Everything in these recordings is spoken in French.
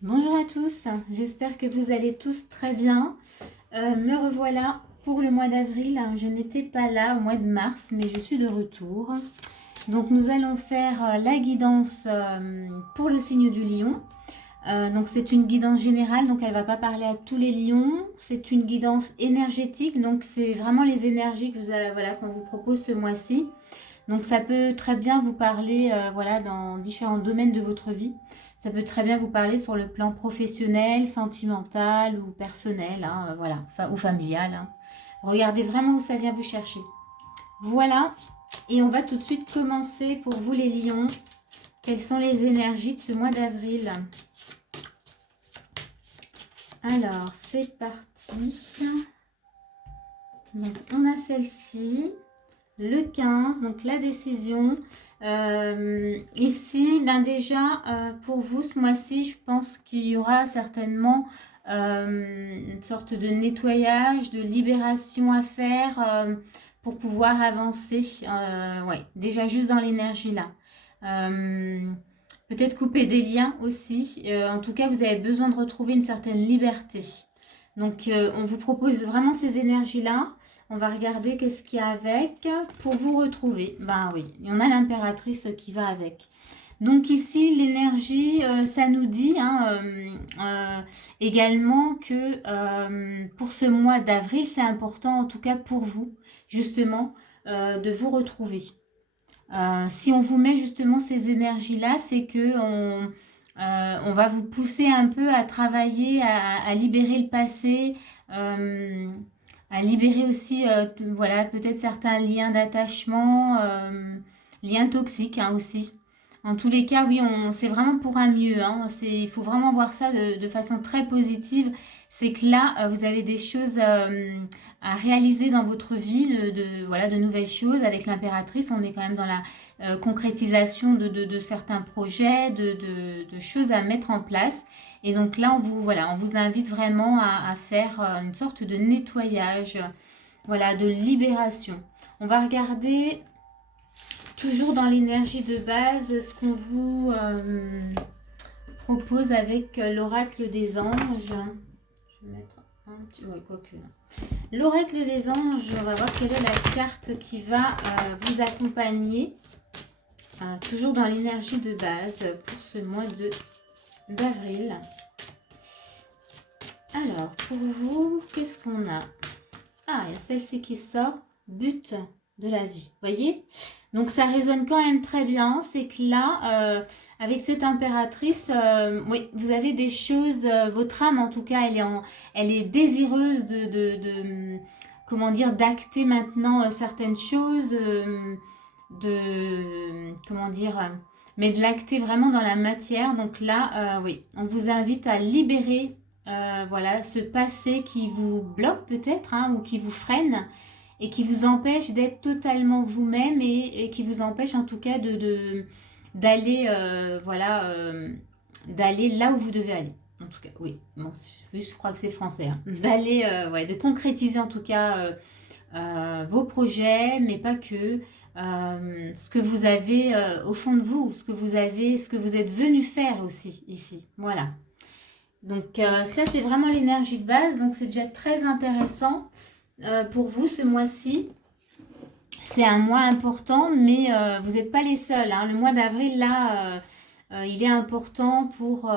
Bonjour à tous, j'espère que vous allez tous très bien. Me revoilà pour le mois d'avril. Je n'étais pas là au mois de mars, mais je suis de retour. Donc nous allons faire la guidance pour le signe du lion. Donc c'est une guidance générale, donc elle ne va pas parler à tous les lions. C'est une guidance énergétique, donc c'est vraiment les énergies que voilà, qu'on vous propose ce mois-ci. Donc ça peut très bien vous parler voilà, dans différents domaines de votre vie. Ça peut très bien vous parler sur le plan professionnel, sentimental ou personnel, hein, voilà, ou familial. Hein. Regardez vraiment où ça vient vous chercher. Voilà, et on va tout de suite commencer pour vous les lions. Quelles sont les énergies de ce mois d'avril? Alors, c'est parti. Donc, on a celle-ci. Le 15, donc la décision. Ici, ben déjà, pour vous, ce mois-ci, je pense qu'il y aura certainement une sorte de nettoyage, de libération à faire pour pouvoir avancer. Ouais, déjà juste dans l'énergie là. Peut-être couper des liens aussi. En tout cas, vous avez besoin de retrouver une certaine liberté. Donc, on vous propose vraiment ces énergies-là. On va regarder qu'est-ce qu'il y a avec pour vous retrouver. Ben oui, il y en a l'impératrice qui va avec. Donc ici, l'énergie, ça nous dit hein, également que pour ce mois d'avril, c'est important, en tout cas pour vous, justement, de vous retrouver. Si on vous met justement ces énergies-là, c'est que on va vous pousser un peu à travailler, à libérer le passé, à libérer aussi, voilà, peut-être certains liens d'attachement, liens toxiques hein, aussi. En tous les cas, oui, c'est vraiment pour un mieux. Hein, il faut vraiment voir ça de façon très positive. C'est que là, vous avez des choses à réaliser dans votre vie, voilà, de nouvelles choses. Avec l'impératrice, on est quand même dans la concrétisation de certains projets, de choses à mettre en place. Et donc là, on vous invite vraiment à faire une sorte de nettoyage, voilà, de libération. On va regarder toujours dans l'énergie de base ce qu'on vous propose avec l'oracle des anges. Je vais mettre un petit... Ouais, quoique non. L'oracle des anges, on va voir quelle est la carte qui va vous accompagner. Toujours dans l'énergie de base pour ce mois d'avril. Alors, pour vous, qu'est-ce qu'on a? Ah, il y a celle-ci qui sort, but de la vie. Vous voyez? Donc, ça résonne quand même très bien. C'est que là, avec cette impératrice, oui, vous avez des choses, votre âme en tout cas, elle est désireuse comment dire, d'acter maintenant certaines choses, comment dire, mais de l'acter vraiment dans la matière. Donc là, oui, on vous invite à libérer voilà, ce passé qui vous bloque peut-être hein, ou qui vous freine et qui vous empêche d'être totalement vous-même et qui vous empêche en tout cas d'aller voilà, d'aller là où vous devez aller. En tout cas, oui, bon, je crois que c'est français. Hein. D'aller, ouais, de concrétiser en tout cas vos projets, mais pas que. Ce que vous avez au fond de vous, ce que vous avez, ce que vous êtes venu faire aussi ici. Voilà. Donc ça c'est vraiment l'énergie de base, donc c'est déjà très intéressant pour vous ce mois-ci. C'est un mois important, mais vous n'êtes pas les seuls. Hein. Le mois d'avril là, il est important pour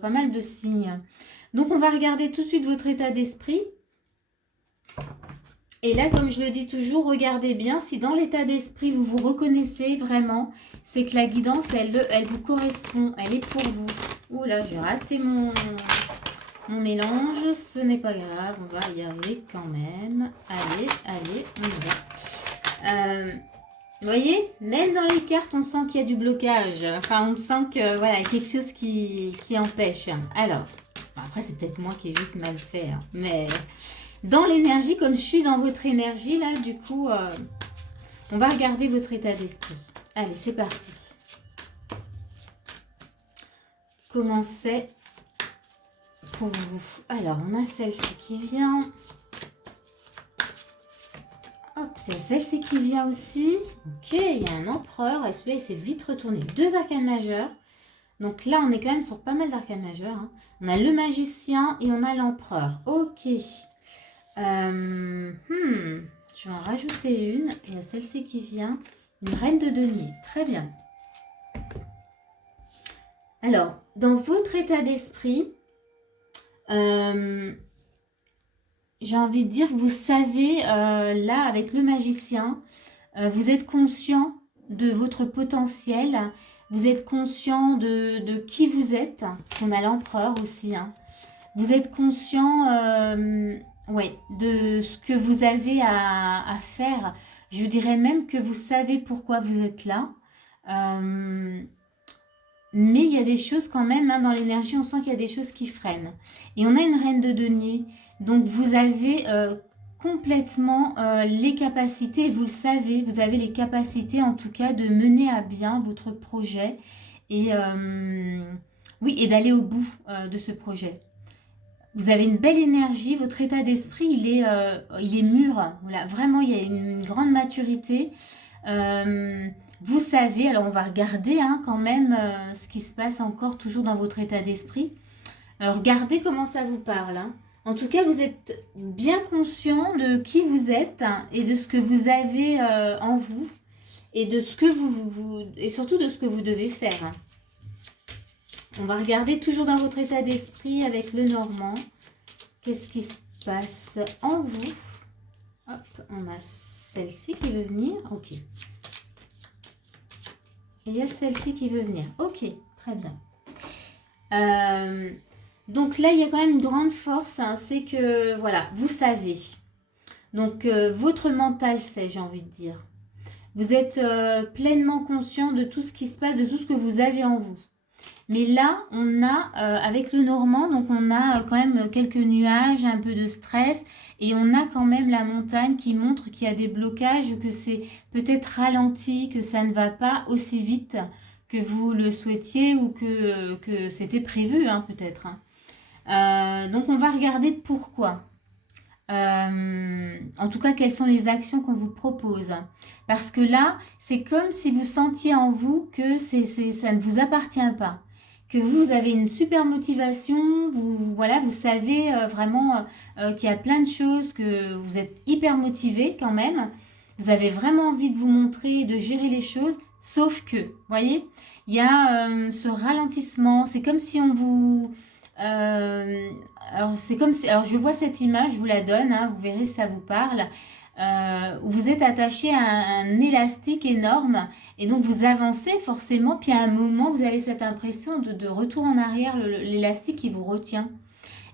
pas mal de signes. Donc on va regarder tout de suite votre état d'esprit. Et là, comme je le dis toujours, regardez bien si dans l'état d'esprit vous vous reconnaissez vraiment, c'est que la guidance, elle vous correspond, elle est pour vous. Ouh là, j'ai raté mon mélange, ce n'est pas grave, on va y arriver quand même. Allez, allez, on y va. Vous voyez, même dans les cartes, on sent qu'il y a du blocage. Enfin, on sent que voilà, il y a quelque chose qui empêche. Alors, après, c'est peut-être moi qui ai juste mal fait, hein, mais dans l'énergie, comme je suis dans votre énergie, là, du coup, on va regarder votre état d'esprit. Allez, c'est parti. Comment c'est pour vous? Alors, on a celle-ci qui vient. Hop, c'est celle-ci qui vient aussi. Ok, il y a un empereur. Et celui-là, il s'est vite retourné. Deux arcanes majeurs. Donc là, on est quand même sur pas mal d'arcanes majeures. Hein. On a le magicien et on a l'empereur. Ok. Je vais en rajouter une. Il y a celle-ci qui vient. Une reine de denier. Très bien. Alors, dans votre état d'esprit, j'ai envie de dire que vous savez, là, avec le magicien, vous êtes conscient de votre potentiel. Vous êtes conscient de qui vous êtes. Parce qu'on a l'empereur aussi. Hein. Vous êtes conscient ouais, de ce que vous avez à faire. Je dirais même que vous savez pourquoi vous êtes là. Mais il y a des choses quand même, hein, dans l'énergie, on sent qu'il y a des choses qui freinent. Et on a une reine de denier. Donc vous avez complètement les capacités, vous le savez, vous avez les capacités en tout cas de mener à bien votre projet. Et oui, et d'aller au bout de ce projet. Vous avez une belle énergie, votre état d'esprit, il est mûr. Voilà, vraiment, il y a une grande maturité. Vous savez, alors on va regarder hein, quand même ce qui se passe encore toujours dans votre état d'esprit. Regardez comment ça vous parle. Hein. En tout cas, vous êtes bien conscient de qui vous êtes hein, et de ce que vous avez en vous et de ce que et surtout de ce que vous devez faire. Hein. On va regarder toujours dans votre état d'esprit avec le Normand. Qu'est-ce qui se passe en vous? Hop, on a celle-ci qui veut venir. Ok. Et il y a celle-ci qui veut venir. Ok, très bien. Donc là, il y a quand même une grande force. Hein, c'est que, voilà, vous savez. Donc, votre mental sait, j'ai envie de dire. Vous êtes pleinement conscient de tout ce qui se passe, de tout ce que vous avez en vous. Mais là, on a, avec le Normand, donc on a quand même quelques nuages, un peu de stress. Et on a quand même la montagne qui montre qu'il y a des blocages, que c'est peut-être ralenti, que ça ne va pas aussi vite que vous le souhaitiez ou que c'était prévu, hein, peut-être. Hein. Donc on va regarder pourquoi. En tout cas, quelles sont les actions qu'on vous propose. Parce que là, c'est comme si vous sentiez en vous que ça ne vous appartient pas. Que vous avez une super motivation, voilà, vous savez vraiment qu'il y a plein de choses, que vous êtes hyper motivé quand même. Vous avez vraiment envie de vous montrer, de gérer les choses, sauf que, vous voyez, il y a ce ralentissement. C'est comme si on vous... alors c'est comme si, alors je vois cette image, je vous la donne, hein, vous verrez si ça vous parle. Où vous êtes attaché à un élastique énorme et donc vous avancez forcément, puis à un moment vous avez cette impression de retour en arrière, l'élastique qui vous retient.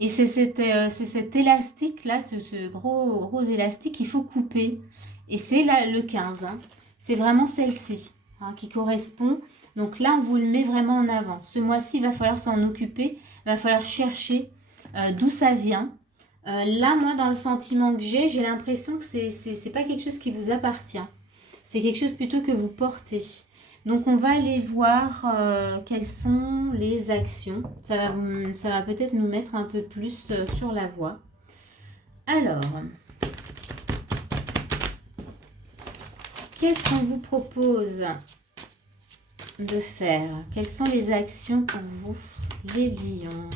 Et c'est cet élastique là, ce gros élastique qu'il faut couper. Et c'est là le 15. Hein. C'est vraiment celle-ci hein, qui correspond. Donc là, on vous le met vraiment en avant. Ce mois-ci, il va falloir s'en occuper. Il va falloir chercher d'où ça vient. Là, moi, dans le sentiment que j'ai l'impression que c'est pas quelque chose qui vous appartient. C'est quelque chose plutôt que vous portez. Donc, on va aller voir quelles sont les actions. Ça va peut-être nous mettre un peu plus sur la voie. Alors, qu'est-ce qu'on vous propose de faire? Quelles sont les actions pour vous, les lions?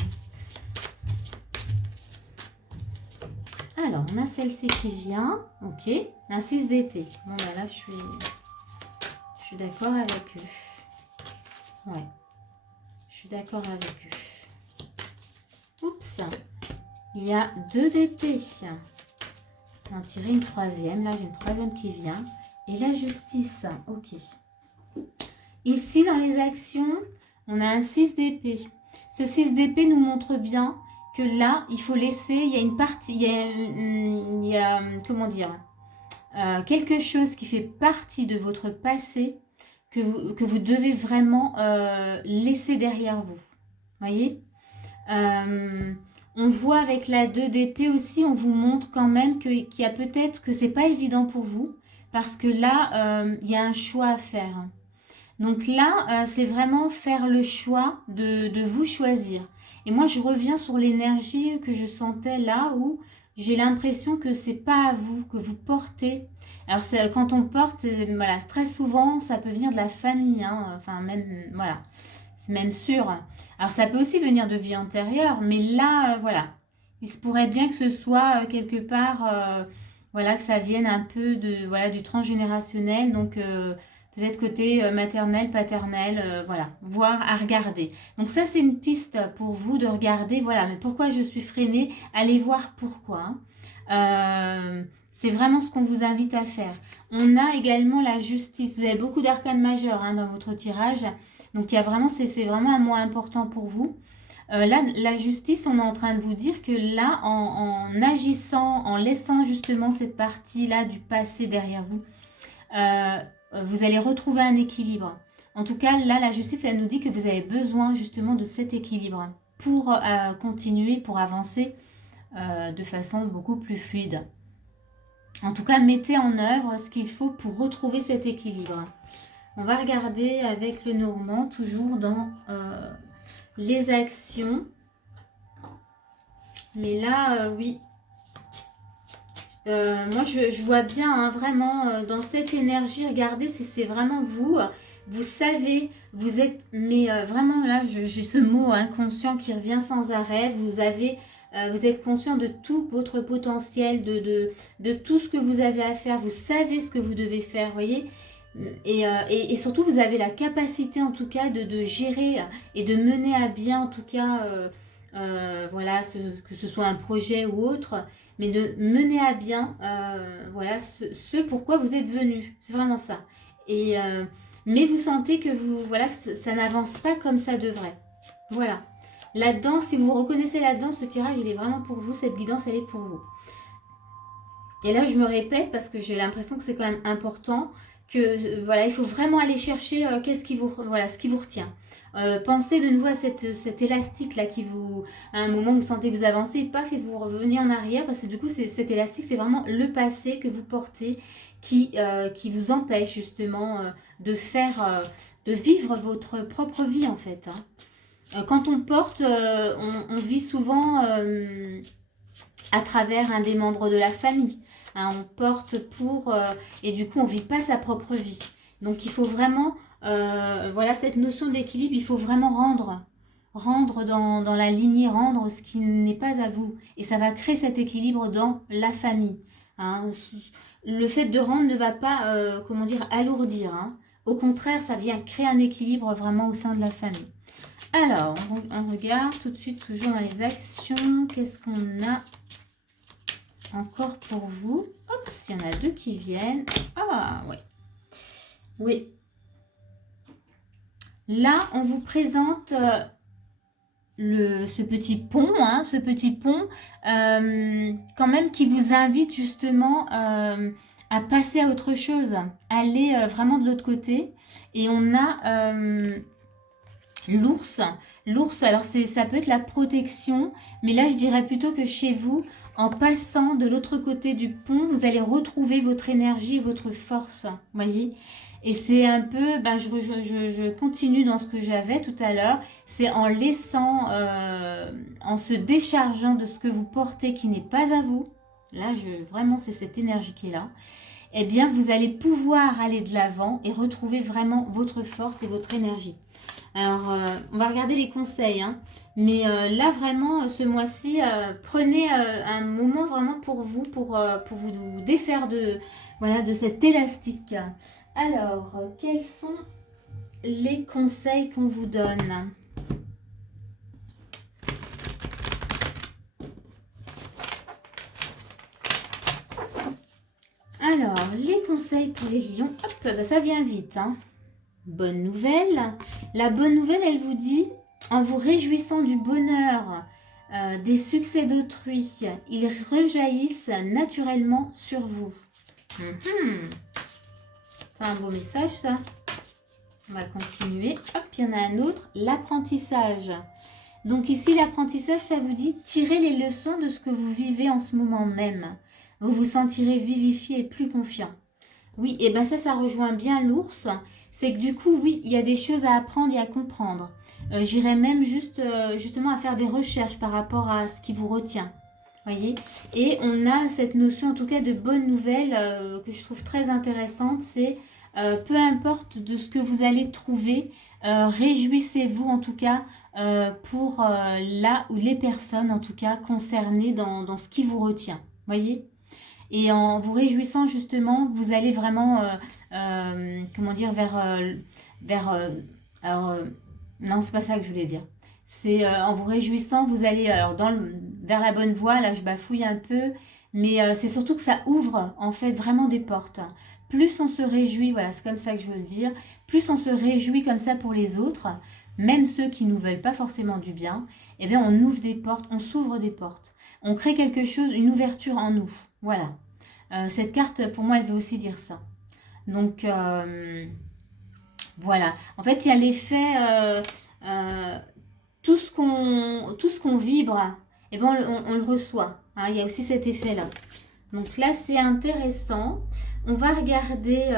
Alors, on a celle-ci qui vient. Ok. Un 6 d'épée. Bon, ben là, je suis d'accord avec eux. Ouais. Je suis d'accord avec eux. Oups. Il y a 2 d'épée. On va en tirer une troisième. Là, j'ai une troisième qui vient. Et la justice. Ok. Ici, dans les actions, on a un 6 d'épée. Ce 6 d'épée nous montre bien que là, il faut laisser, il y a une partie, il y a comment dire, quelque chose qui fait partie de votre passé que vous devez vraiment laisser derrière vous. Voyez on voit avec la 2 d'épée aussi, on vous montre quand même qu'il y a peut-être que c'est pas évident pour vous parce que là, il y a un choix à faire. Donc là, c'est vraiment faire le choix de vous choisir. Et moi, je reviens sur l'énergie que je sentais là où j'ai l'impression que c'est pas à vous, que vous portez. Alors, quand on porte, voilà, très souvent, ça peut venir de la famille. Hein, enfin, même, voilà. c'est même sûr. Alors ça peut aussi venir de vie antérieure, mais là, voilà. Il se pourrait bien que ce soit quelque part, voilà, que ça vienne un peu de, voilà, du transgénérationnel, donc peut-être côté maternel, paternel, voilà, voir à regarder. Donc ça, c'est une piste pour vous de regarder, voilà, mais pourquoi je suis freinée, allez voir pourquoi. C'est vraiment ce qu'on vous invite à faire. On a également la justice. Vous avez beaucoup d'arcanes majeurs dans votre tirage. Donc il y a vraiment, c'est vraiment un mot important pour vous. Là, la justice, on est en train de vous dire que là, en agissant, en laissant justement cette partie-là du passé derrière vous, vous allez retrouver un équilibre. En tout cas, là, la justice, elle nous dit que vous avez besoin justement de cet équilibre pour continuer, pour avancer de façon beaucoup plus fluide. En tout cas, mettez en œuvre ce qu'il faut pour retrouver cet équilibre. On va regarder avec le Normand, toujours dans les actions. Mais là, oui. Moi, je vois bien, vraiment, dans cette énergie, regardez, c'est vraiment vous. Vous savez, vous êtes, mais vraiment, là, j'ai ce mot inconscient qui revient sans arrêt. Vous êtes conscient de tout votre potentiel, de tout ce que vous avez à faire. Vous savez ce que vous devez faire, vous voyez. Et surtout, vous avez la capacité, en tout cas, de gérer et de mener à bien, en tout cas, voilà, que ce soit un projet ou autre, mais de mener à bien, voilà, ce pourquoi vous êtes venu. C'est vraiment ça. Mais vous sentez que voilà, ça n'avance pas comme ça devrait. Voilà. Là-dedans, si vous vous reconnaissez là-dedans, ce tirage, il est vraiment pour vous. Cette guidance, elle est pour vous. Et là, je me répète parce que j'ai l'impression que c'est quand même important que, voilà, il faut vraiment aller chercher ce qui vous retient. Pensez de nouveau à cet élastique-là qui vous, à un moment où vous sentez que vous avancez, paf, et vous revenez en arrière parce que du coup, cet élastique, c'est vraiment le passé que vous portez qui vous empêche justement de vivre votre propre vie en fait. Quand on porte, on vit souvent à travers un des membres de la famille. On porte pour... et du coup, on ne vit pas sa propre vie. Donc, il faut vraiment... voilà, cette notion d'équilibre, il faut vraiment rendre dans la lignée, rendre ce qui n'est pas à vous. Et ça va créer cet équilibre dans la famille. Le fait de rendre ne va pas, comment dire, alourdir. Au contraire, ça vient créer un équilibre vraiment au sein de la famille. Alors, on regarde tout de suite, toujours dans les actions. Qu'est-ce qu'on a encore pour vous? Hop, il y en a deux qui viennent. Ah, ouais. Oui. Là, on vous présente ce petit pont, quand même qui vous invite justement à passer à autre chose, aller vraiment de l'autre côté. Et on a l'ours. L'ours, alors ça peut être la protection, mais là je dirais plutôt que chez vous, en passant de l'autre côté du pont, vous allez retrouver votre énergie et votre force, vous voyez. Et c'est un peu, je continue dans ce que j'avais tout à l'heure, c'est en laissant, en se déchargeant de ce que vous portez qui n'est pas à vous, là vraiment c'est cette énergie qui est là, eh bien vous allez pouvoir aller de l'avant et retrouver vraiment votre force et votre énergie. Alors, on va regarder les conseils, mais là vraiment, ce mois-ci, prenez un moment vraiment pour vous défaire de cet élastique. Alors, quels sont les conseils qu'on vous donne? Alors, les conseils pour les lions, hop, ça vient vite, Bonne nouvelle. La bonne nouvelle, elle vous dit, en vous réjouissant du bonheur, des succès d'autrui, ils rejaillissent naturellement sur vous. C'est un beau message, ça. On va continuer. Hop, il y en a un autre. L'apprentissage. Donc ici, l'apprentissage, ça vous dit, tirez les leçons de ce que vous vivez en ce moment même. Vous vous sentirez vivifié et plus confiant. Oui, et bien ça rejoint bien l'ours. C'est que du coup, oui, il y a des choses à apprendre et à comprendre. J'irais même justement à faire des recherches par rapport à ce qui vous retient. Voyez. Et on a cette notion, en tout cas, de bonne nouvelle que je trouve très intéressante. C'est peu importe de ce que vous allez trouver, réjouissez-vous en tout cas pour là ou les personnes en tout cas concernées dans ce qui vous retient. Voyez? Et en vous réjouissant justement, vous allez vraiment, comment dire, vers alors, non, c'est pas ça que je voulais dire. C'est en vous réjouissant, vous allez alors vers la bonne voie. Là, je bafouille un peu, mais c'est surtout que ça ouvre en fait vraiment des portes. Plus on se réjouit, voilà, c'est comme ça que je veux le dire. Plus on se réjouit comme ça pour les autres, même ceux qui nous veulent pas forcément du bien. Eh bien, on ouvre des portes, on s'ouvre des portes. On crée quelque chose, une ouverture en nous. Voilà. Cette carte, pour moi, elle veut aussi dire ça. Donc, voilà. En fait, il y a l'effet, euh, tout ce qu'on vibre, eh ben, on le reçoit. Hein, il y a aussi cet effet-là. Donc là, c'est intéressant. On va regarder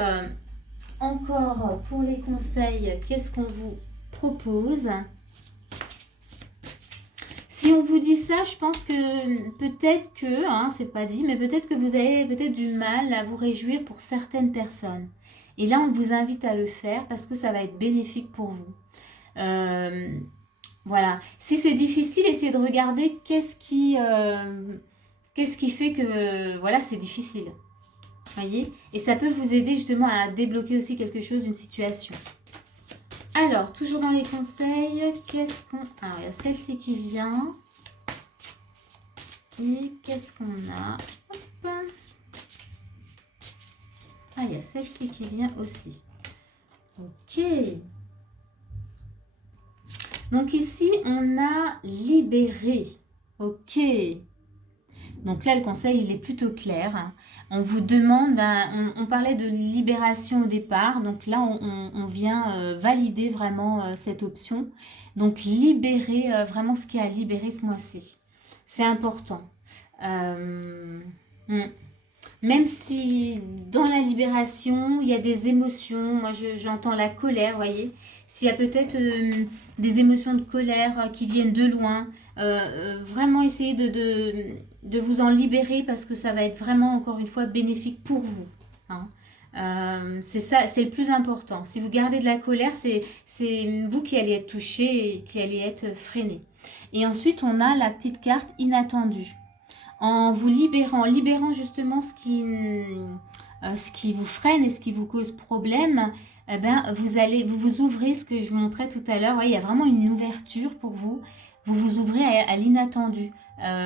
encore pour les conseils, qu'est-ce qu'on vous propose. Si on vous dit ça, je pense que peut-être que, hein, c'est pas dit, mais peut-être que vous avez peut-être du mal à vous réjouir pour certaines personnes. Et là, on vous invite à le faire parce que ça va être bénéfique pour vous. Euh, voilà. Si c'est difficile, essayez de regarder qu'est-ce qui fait que voilà, c'est difficile. Voyez? Et ça peut vous aider justement à débloquer aussi quelque chose d'une situation. Alors, toujours dans les conseils, qu'est-ce qu'on... Alors, il y a celle-ci qui vient. Et qu'est-ce qu'on a? Hop. Ah, il y a celle-ci qui vient aussi. Ok. Donc ici, on a libéré. Ok. Donc là, le conseil, il est plutôt clair. On vous demande, on parlait de libération au départ, donc là, on vient valider vraiment cette option. Donc libérer vraiment ce qui a libéré ce mois-ci. C'est important. Euh, hmm. Même si dans la libération, il y a des émotions, moi j'entends la colère, voyez. S'il y a peut-être des émotions de colère qui viennent de loin, vraiment essayez de vous en libérer parce que ça va être vraiment, encore une fois, bénéfique pour vous. Hein. C'est ça, c'est le plus important. Si vous gardez de la colère, c'est vous qui allez être touché et qui allez être freiné. Et ensuite, on a la petite carte inattendue en vous libérant justement ce qui vous freine et ce qui vous cause problème, eh ben, vous vous ouvrez, ce que je vous montrais tout à l'heure, ouais, il y a vraiment une ouverture pour vous. Vous vous ouvrez à l'inattendu,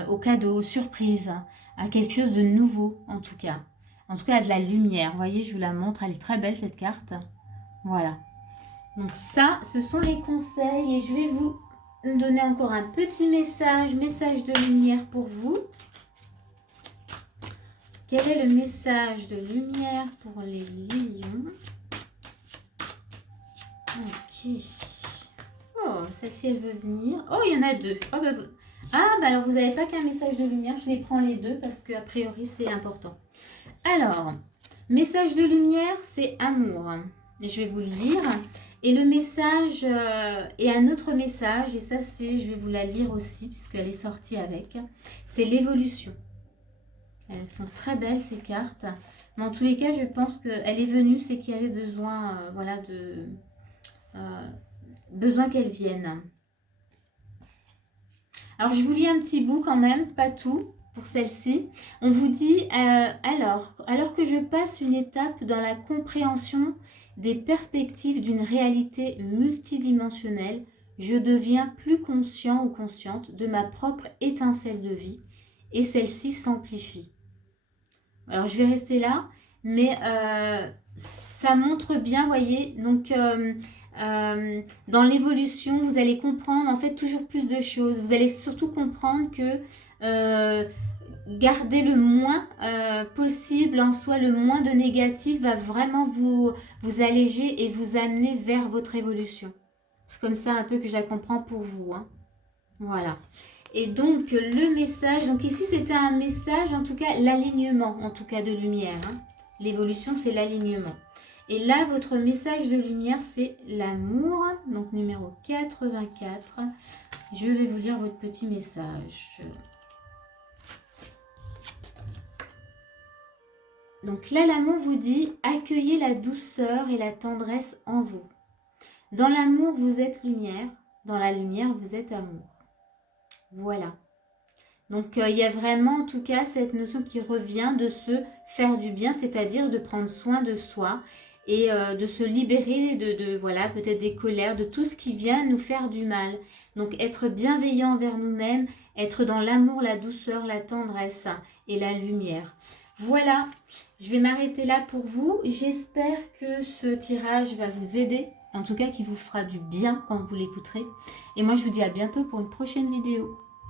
au cadeau, aux surprises, à quelque chose de nouveau en tout cas. En tout cas, à de la lumière. Vous voyez, je vous la montre, elle est très belle cette carte. Voilà. Donc ça, ce sont les conseils et je vais vous donner encore un petit message de lumière pour vous. Quel est le message de lumière pour les lions? Ok. Oh, celle-ci, elle veut venir. Oh, il y en a deux. Oh, bah alors, vous n'avez pas qu'un message de lumière. Je les prends les deux parce qu'a priori, c'est important. Alors, message de lumière, c'est amour. Je vais vous le lire. Et le message et un autre message, et ça, je vais vous la lire aussi puisqu'elle est sortie avec, c'est l'évolution. Elles sont très belles ces cartes. Mais en tous les cas, je pense qu'elle est venue, c'est qu'il y avait besoin, voilà, besoin qu'elle vienne. Alors, je vous lis un petit bout quand même, pas tout, pour celle-ci. On vous dit, alors que je passe une étape dans la compréhension des perspectives d'une réalité multidimensionnelle, je deviens plus conscient ou consciente de ma propre étincelle de vie et celle-ci s'amplifie. Alors, je vais rester là, mais ça montre bien, voyez, donc dans l'évolution, vous allez comprendre en fait toujours plus de choses. Vous allez surtout comprendre que garder le moins possible en soi, le moins de négatif va vraiment vous alléger et vous amener vers votre évolution. C'est comme ça un peu que je la comprends pour vous. Hein. Voilà. Et donc le message, donc ici c'était un message, en tout cas l'alignement, en tout cas de lumière. Hein. L'évolution c'est l'alignement. Et là votre message de lumière c'est l'amour, donc numéro 84. Je vais vous lire votre petit message. Donc là, l'amour vous dit, accueillez la douceur et la tendresse en vous. Dans l'amour, vous êtes lumière. Dans la lumière, vous êtes amour. Voilà. Donc, il y a vraiment, en tout cas, cette notion qui revient de se faire du bien, c'est-à-dire de prendre soin de soi et de se libérer voilà, peut-être des colères, de tout ce qui vient nous faire du mal. Donc, être bienveillant envers nous-mêmes, être dans l'amour, la douceur, la tendresse et la lumière. Voilà, je vais m'arrêter là pour vous. J'espère que ce tirage va vous aider, en tout cas, qu'il vous fera du bien quand vous l'écouterez. Et moi, je vous dis à bientôt pour une prochaine vidéo.